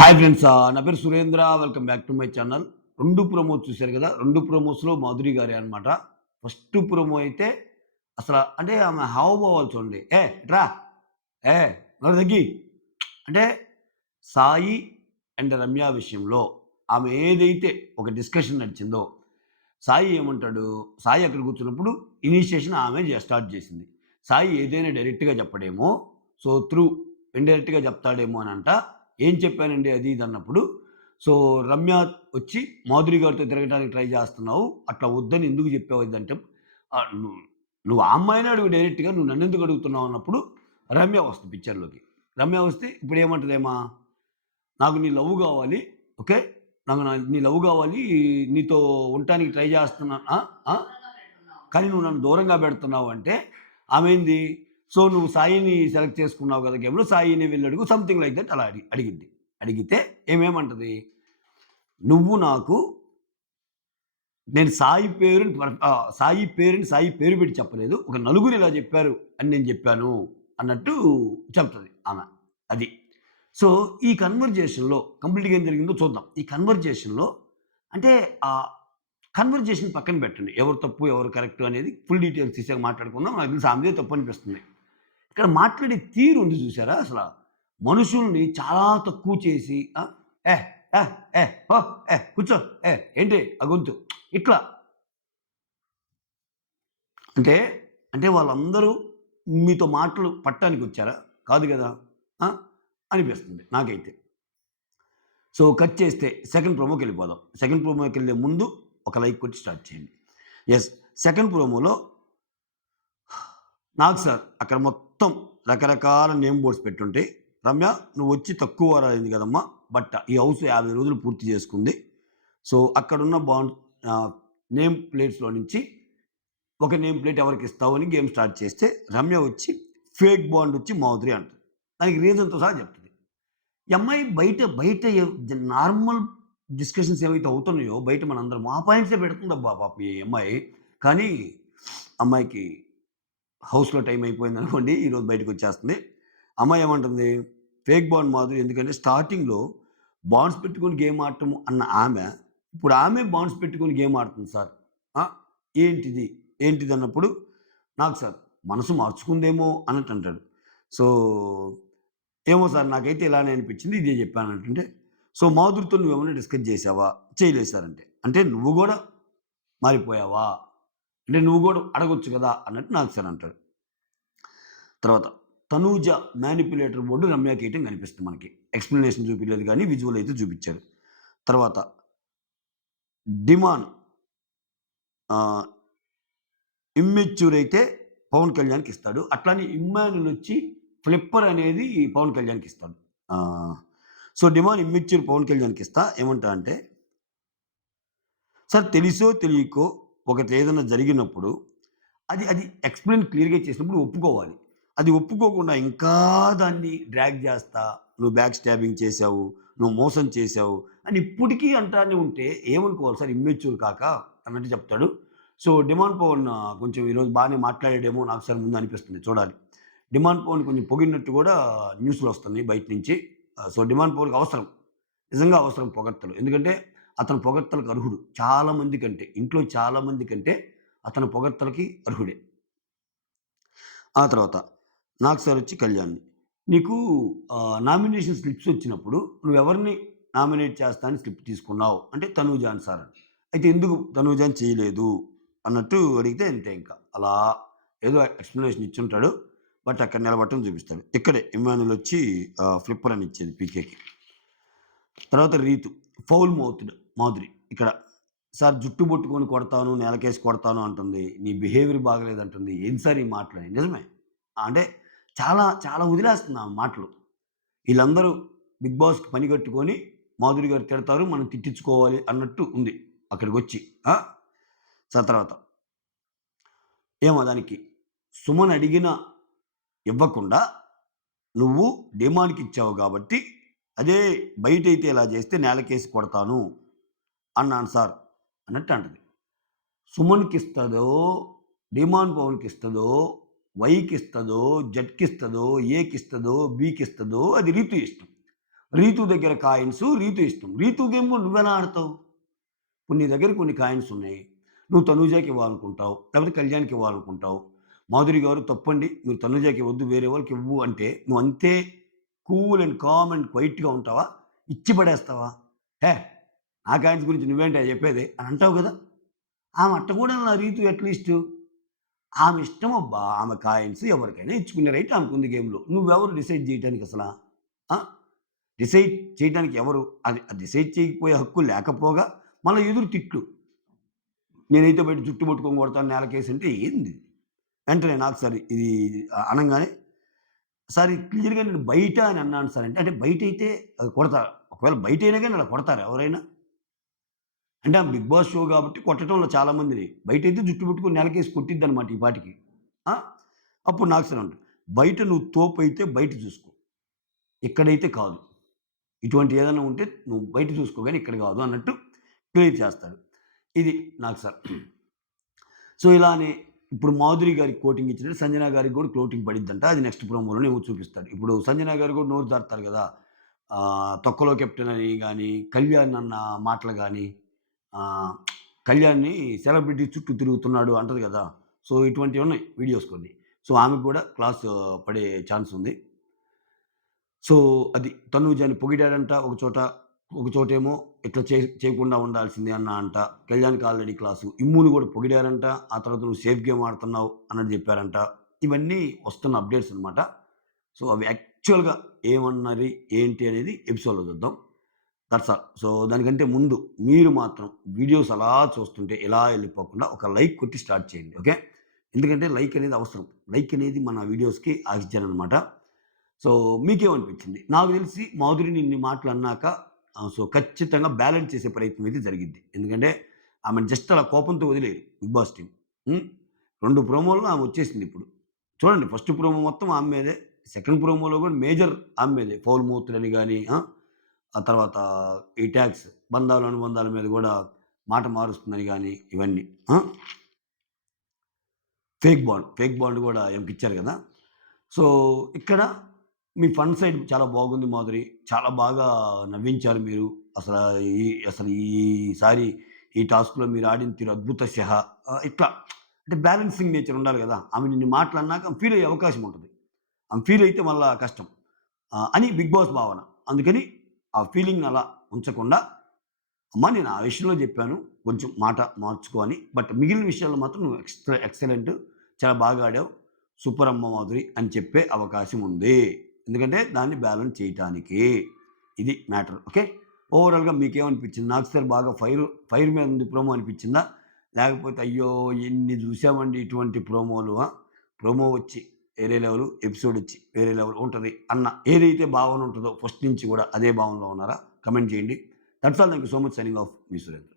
Hi friends, నా పేరు Surendra. Welcome back to my channel. 2 promos చూశారు కదా! 2 ప్రోమోస్‌లో మాధురి గారే అనమాట. ఫస్ట్ ప్రోమో అయితే అంటే ఆమె హావభావాలు చూడండి. ఇట్రా! ఏ నోరు తగ్గి అంటే సాయి అండ్ రమ్య విషయంలో ఆమె ఏదైతే ఒక డిస్కషన్ నడిచిందో, సాయి ఏమంటాడు, సాయి అక్కడ కూర్చున్నప్పుడు ఇనిషియేషన్ ఆమె స్టార్ట్ చేసింది. సాయి ఏదైనా డైరెక్ట్‌గా చెప్పడేమో, సో త్రూ ఇండైరెక్ట్‌గా చెప్తాడేమో అనంట. ఏం చెప్పానండి అది ఇది అన్నప్పుడు, సో రమ్య వచ్చి మాధురి గారితో తిరగడానికి ట్రై చేస్తున్నావు. అట్లా వద్దని ఎందుకు చెప్పావు ఇదంటే, నువ్వు నువ్వు ఆ అమ్మాయిని అడుగు డైరెక్ట్‌గా, నువ్వు నన్నెందుకు అడుగుతున్నావు అన్నప్పుడు రమ్య వస్తుంది పిక్చర్‌లోకి. రమ్య వస్తే ఇప్పుడు ఏమంటదేమా, నాకు నీ లవ్ గావాలి. ఓకే. నాకు నీ లవ్ గావాలి. నీతో ఉండటానికి ట్రై చేస్తున్నా. ఆ! ఆ! కానీ నువ్వు నన్ను దూరంగా పెడుతున్నావు అంటే, ఆమేంది, సో నువ్వు సాయిని సెలెక్ట్ చేసుకున్నావు కదా గేమ్‌లో, సాయిని వెళ్లి అడుగు సంథింగ్ లైక్ థట్ అలా అడిగిద్ది. అడిగితే ఏమేమంటది, నువ్వు నాకు నేను సాయి పేరుని సాయి పేరు పెట్టి చెప్పలేదు. ఒక నలుగురు ఇలా చెప్పారు అని నేను చెప్పాను అన్నట్టు చెప్తది ఆమె. అది. సో, ఈ కన్వర్జేషన్‌లో కంప్లీట్‌గా ఏం జరిగిందో చూద్దాం. ఈ కన్వర్జేషన్‌లో అంటే కన్వర్జేషన్ పక్కన పెట్టండి. ఎవరు తప్పు, ఎవరు కరెక్ట్ అనేది ఫుల్ డీటెయిల్స్ తీసాక మాట్లాడుకుందాం. నాకు తెలిసి ఆమెదే తప్పు అనిపిస్తుంది. ఇక్కడ మాట్లాడే తీరు ఉంది చూసారా అసల. మనుషుల్ని చాలా తక్కువ చేసి ఏ, ఏ, ఏ, పో, కూర్చో, ఏంటి ఆ గొంతు ఇట్లా. అంటే, అంటే వాళ్ళందరూ మీతో మాటలు పడటానికి వచ్చారా? కాదు గదా! ఆ! అనిపిస్తుంది నాకైతే. సో, కట్ చేస్తే సెకండ్ ప్రోమోకెళ్ళిపోదాం. సెకండ్ ప్రోమోకెళ్ళే ముందు ఒక లైక్ కొట్టి స్టార్ట్ చేయండి. యెస్. సెకండ్ ప్రోమోలో నాకు సార్ అక్కడ మొత్తం రకరకాల నేమ్ బోర్డ్స్ పెట్టుంటాయి. రమ్య నువ్వొచ్చి తక్కువ వారాలైంది కదమ్మా! బట్ ఈ హౌస్ 50 రోజులు పూర్తి చేసుకుంది. సో, అక్కడున్న నేమ్ ప్లేట్స్‌లో నుంచి ఒక నేమ్ ప్లేట్ ఎవరికిస్తావు అని గేమ్ స్టార్ట్ చేస్తే, రమ్య వచ్చి ఫేక్ బాండ్ వచ్చి మాధురి అంటది. దానికి రీజన్‌తో సహా చెప్తది. ఈ అమ్మాయి బయట బయట నార్మల్ డిస్కషన్స్ ఏవైతే అవుతున్నాయో బయట మనందరం ఆ పాయింట్సే పెడుతుందబ్బా పాపం ఈ అమ్మాయి. కానీ అమ్మాయికి హౌస్‌లో టైం అయిపోయిందనుకోండి. ఈరోజు బయటకొచ్చేస్తుంది. అమ్మాయి ఏమంటుంది? ఫేక్ బాండ్ మాధురి ఎందుకంటే స్టార్టింగ్‌లో బాండ్స్ పెట్టుకొని గేమ్ ఆడటం అన్న ఆమె, ఇప్పుడు ఆమె బాండ్స్ పెట్టుకొని గేమ్ ఆడుతుంది సార్. ఆ! ఏంటిది? ఏంటిదన్నప్పుడు, నాకు సార్ మనసు మార్చుకుందేమో అన్నట్టు అంటాడు. సో, ఏమో సార్ నాకైతే ఇలానే అనిపించింది. ఇదే చెప్పానంటుంటే, సో మాధురితో నువ్వేమన్నా డిస్కస్ చేశావా? చేయలేదు సార్ అంటే. అంటే నువ్వు గూడా మారిపోయావా? అంటే నువ్వు గూడా అడగొచ్చు గదా! అన్నట్టు నాకు సార్ అంటాడు. తర్వాత తనూజ మ్యానిప్యులేటర్ బోర్డ్ రమ్యకేయటం కనిపిస్తుంది మనకి. ఎక్స్‌ప్లనేషన్ చూపియలేదు గానీ విజువల్ అయితే చూపిచ్చారు. తర్వాత డిమాండ్ ఆహ్, ఇమ్మెచ్యూర్ అయితే పవన్ కళ్యాణ్‌కిస్తాడు. అట్లానే ఇమ్మాన్యుల్ వచ్చి ఫ్లిప్పర్ అనేది పవన్ కళ్యాణ్‌కిస్తాడు. ఆహ్, సో, డిమాండ్ ఇమ్మెచ్యూర్ పవన్ కళ్యాణ్‌కిస్తా. ఏమంటా అంటే, సార్ తెలిసో తెలియకో ఒకటేదైనా జరిగినప్పుడు అది అది ఎక్స్‌ప్లెయిన్ క్లియర్‌గా చేసినప్పుడు ఒప్పుకోవాలి. అది ఒప్పుకోకుండా ఇంకా దాన్ని డ్రాగ్ చేస్తా, నువ్వు బ్యాక్ స్టాబింగ్ చేశావు, నువ్వు మోసం చేశావు అని ఇప్పటికీ అంటానే ఉంటే ఏమనుకోవాలి సార్ ఇమ్మెచ్యూర్ కాక అన్నట్టు చెప్తాడు. సో, డిమాండ్ పవన్ కొంచెం ఈరోజు బానే మాట్లాడాడేమో నాకు సార్ ముందు అనిపిస్తుంది చూడాలి. డిమాండ్ పవన్ కొంచెం పొగిడినట్టు కూడా న్యూస్‌లు వస్తున్నాయి బయట నుంచి. సో, డిమాండ్ పవన్‌కి అవసరం. నిజంగా అవసరం పొగడ్తలు. ఎందుకంటే అతను పొగడ్తలకు అర్హుడు. చాలా మంది కంటే, ఇంట్లో చాలా మంది కంటే అతను పొగడ్తలకి అర్హుడే. ఆ తర్వాత నాకు సారొచ్చి కళ్యాణ్‌ని. నీకు నామినేషన్ స్లిప్స్ వచ్చినప్పుడు నువ్వెవరిని నామినేట్ చేస్తా అని స్లిప్ తీసుకున్నావు? అంటే తనూజాని సార్ అని. అయితే ఎందుకు తనూజాని చేయలేదు? అన్నట్టు అడిగితే అంతే ఇంకా. అలా ఏదో ఎక్స్‌ప్లనేషన్ ఇచ్చుంటాడు. బట్ అక్కడ నిలబడటం చూపిస్తాడు. ఇక్కడే ఇమ్మాన్యుల్ వచ్చి ఫ్లిప్పర్ అని ఇచ్చేది పీకేకి. తర్వాత రీతు ఫౌల్ మౌత్డ్ మాధురి ఇక్కడ. సార్ జుట్టు పట్టుకొని కొడతాను, నేలకేసి కొడతాను అంటుంది. నీ బిహేవియర్ బాగాలేదంటుంది. ఏంటి సార్ ఈ మాటలని? నిజమే. అంటే చాలా చాలా వదిలేస్తుంది ఆమె మాటలు. ఈళ్ళందరూ 'బిగ్ బాస్‌కి' పని కట్టుకొని మాధురి గారు తిడతారు. మనం తిట్టించుకోవాలి అన్నట్టు ఉంది అక్కడికొచ్చి. ఆ! తర్వాత ఏమో దానికి సుమన్ అడిగినా ఇవ్వకుండా నువ్వు డిమాండ్‌కిచ్చావు గాబట్టి, అదే బయటైతే ఇలా జేస్తే నేలకేసి కొడతాను అన్నాను సార్ అన్నట్టు అంటది. సుమన్‌కిస్తదో, డిమాండ్ పవన్‌కిస్తదో, వైకిస్తదో, జెడ్‌కిస్తదో, ఏకిస్తదో, బీకిస్తదో అది రీతు ఇష్టం. రీతు దగ్గర కాయిన్స్, రీతు ఇష్టం. రీతు గేమ్ నువ్వెలా ఆడతావు? ఇప్పుడు నీ దగ్గర కొన్ని కాయిన్స్ ఉన్నాయి. నువ్వు తనూజకి ఇవ్వాలనుకుంటావు. లేకపోతే కళ్యాణ్‌కి ఇవ్వాలనుకుంటావు. మాధురి గారు తప్పండి. మీరు తనూజకి ఇవ్వద్దు. వేరే వాళ్ళకి ఇవ్వు అంటే నువ్వు అంతే కూల్ అండ్ కామ్ అండ్ క్వైట్‌గా ఉంటావా? ఇచ్చి పడేస్తావా? హే! నా కాయిన్స్ గురించి నువ్వేంటే చెప్పేది అని అంటావు కదా! ఆమె అట్ట కూడా నా రీతు అట్‌లీస్టు ఆమె ఇష్టం అబ్బా! ఆమె కాయిన్స్ ఎవరికైనా ఇచ్చుకునే రైట్ ఆమెకుంది గేమ్‌లో. నువ్వెవరు డిసైడ్ జేయటానికి అసలా? ఆ! డిసైడ్ చేయటానికి ఎవరు? అది డిసైడ్ చేయకపోయే హక్కు లేకపోగా మళ్ళా ఎదురు తిట్లు. నేనైతే బయట జుట్టు పట్టుకొని కొడతాను నేలకేసంటే ఏంది? వెంటనే నాకు సార్ ఇది అనంగానే సార్ ఇది క్లియర్‌గా నేను బయట అని అన్నాను సార్ అంటే బయటైతే అది కొడతా. ఒకవేళ బయటైనా గాని అలా కొడతారా ఎవరైనా? అంటే ఆమె 'బిగ్ బాస్' షో గాబట్టి కొట్టటంలో చాలా మందిని. బయటైతే జుట్టు పట్టుకొని నేలకేసి కొట్టిద్దనమాట ఈ పాటికి. ఆ! అప్పుడు నాకు సార్ అంటాడు. బయట నువ్వు తోపైతే బయట చూసుకో. ఇక్కడైతే కాదు. ఇటువంటి ఏదైనా ఉంటే నువ్వు బయట చూసుకో గాని ఇక్కడ గాదు అన్నట్టు క్లియర్ చేస్తాడు. ఇది నాకు సార్. సో, ఇలానే ఇప్పుడు 'మాధురి' గారికి కోటింగ్ ఇచ్చినట్టు 'సంజన' గారికి గూడా కోటింగ్ పడిద్దంట. అది నెక్స్ట్ ప్రోమోలోనే చూపిస్తాడు. ఇప్పుడు 'సంజన' గారు గూడా నోరు జారుతారు గదా! 'తొక్కలో కెప్టెన్' అని గాని, 'కళ్యాణ్' అన్న మాటలు గాని, ఆహ్, 'కళ్యాణ్‌ని సెలబ్రిటీ చుట్టూ తిరుగుతున్నాడు' అంటది గదా! సో, ఇటువంటివున్నాయి వీడియోస్ కొన్ని. సో, ఆమెకు గూడా క్లాస్ పడే ఛాన్స్ ఉంది. సో, అది తనూజని పొగిడాడంట ఒక చోట. ఒక చోటేమో ఇట్లా చేయకుండా ఉండాల్సింది అన్నా అంట. కళ్యాణ్‌కి ఆల్రెడీ క్లాసు. ఇమ్ముని గూడా పొగిడారంట. ఆ తర్వాత నువ్వు సేఫ్ గేమ్ ఆడుతున్నావు అన్నట్టు జెప్పారంట. ఇవన్నీ వస్తున్న అప్‌డేట్స్ అన్నమాట. సో, అవి యాక్చువల్‌గా ఏమన్నది, ఏంటి అనేది ఎపిసోడ్‌లో చూద్దాం. That's all. సో, దానికంటే ముందు మీరు మాత్రం వీడియోస్ అలా చూస్తుంటే ఇలా ఎళ్ళిపోకుండా ఒక లైక్ కొట్టి స్టార్ట్ చేయండి. ఓకే. ఎందుకంటే లైక్ అనేది అవసరం. లైక్ అనేది మన వీడియోస్‌కి ఆక్సిజన్ అన్నమాట. సో, మీకేమనిపించింది? నాకు తెలిసి మాధురి ఇన్ని మాటలు అన్నాక సో, ఖచ్చితంగా బ్యాలెన్స్ చేసే ప్రయత్నం అయితే జరిగిద్ది. ఎందుకంటే ఆమెను జస్ట్ అలా కోపంతో వదిలేయరు 'బిగ్ బాస్' టీమ్. హ్మ్. 2 ప్రోమో‌ల్లో ఆమె వచ్చేసిందిప్పుడు. చూడండి ఫస్ట్ ప్రోమో మొత్తం ఆమె మీదే. సెకండ్ ప్రోమోలో కూడా మేజర్ ఆమె మీదే. ఫౌల్ మూతులని గాని ఆ తర్వాత ఈ ట్యాగ్స్ బంధాలు, అనుబంధాల మీద గూడా మాట మారుస్తుందని గాని ఇవన్నీ. ఆ! ఫేక్ బాండ్ గూడా ఈమెకిచ్చారు గదా! సో, ఇక్కడ మీ ఫన్ సైడ్ చాలా బాగుంది మాధురి. చాలా బాగా నవ్వించారు మీరు. అసలా అసలు ఈసారి ఈ టాస్క్‌లో మీరు ఆడిన తీరు అద్భుతశః. ఇట్లా అంటే బ్యాలెన్సింగ్ నేచర్ ఉండాలి గదా! ఆమె ఇన్ని మాటలన్నాక ఫీల్ అయ్యే అవకాశం ఉంటది. ఆమె ఫీల్ అయితే మళ్ళా కష్టం. అని 'బిగ్ బాస్' భావన. అందుకని ఆ ఫీలింగ్‌ని అలా ఉంచకుండా, అమ్మా నేను ఆ విషయంలో జెప్పాను. కొంచెం మాట మార్చుకో అని. బట్ మిగిలిన విషయాల్లో మాత్రం నువ్వు ఎక్సలెంట్. చాలా బాగా ఆడావు. సూపర్ అమ్మ మాధురి అని చెప్పే అవకాశం ఉంది. ఎందుకంటే దాన్ని బ్యాలెన్స్ చేయటానికి. ఇది మ్యాటర్. ఓకే. ఓవరాల్‌గా మీకేమనిపించింది? నాకు సార్ బాగా ఫైర్ మీద ఉంది ప్రోమో అనిపించిందా? లేకపోతే అయ్యో! ఎన్ని జూసామండి ఇటువంటి ప్రోమోలు. ప్రోమో వచ్చి వేరే లెవెలు, ఎపిసోడ్ వచ్చి వేరే లెవెల్ ఉంటది అన్న ఏదైతే భావన ఉంటదో ఫస్ట్ నుంచి గూడా అదే భావనలో ఉన్నారా? కమెంట్ చేయండి. That's all. Thank you so much. Signing off. Me Surendra.